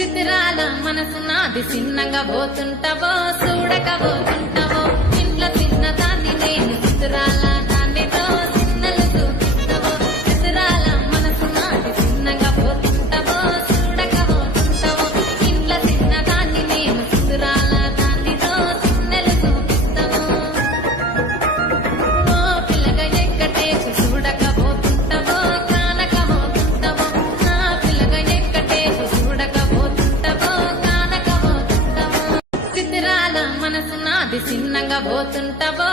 చిత్రాల మనసు నాది చిన్నగా పోతుంటావో చూడకపోతుంటావో ఇంట్లో చిన్న దాన్ని నేను చిత్రాల దానితో చిన్నలు చూపిస్తావో చిత్రాల మనసు నాది చిన్నగా పోతుంటావో చూడకపోతుంటావో ఇంట్లో చిన్న దాన్ని నేను చిత్రాల దానితో చిన్నలు చూపిస్తావో ఓ పిల్లగా ఎక్కటేసి చూడకపోతుంటావో కానకపోతుంటావో నా పిల్లగా ఎక్కటేసి చూడకపోతుంటావో కానకపోతుంటావో చిత్రాల మనసు నాది చిన్నగా పోతుంటావో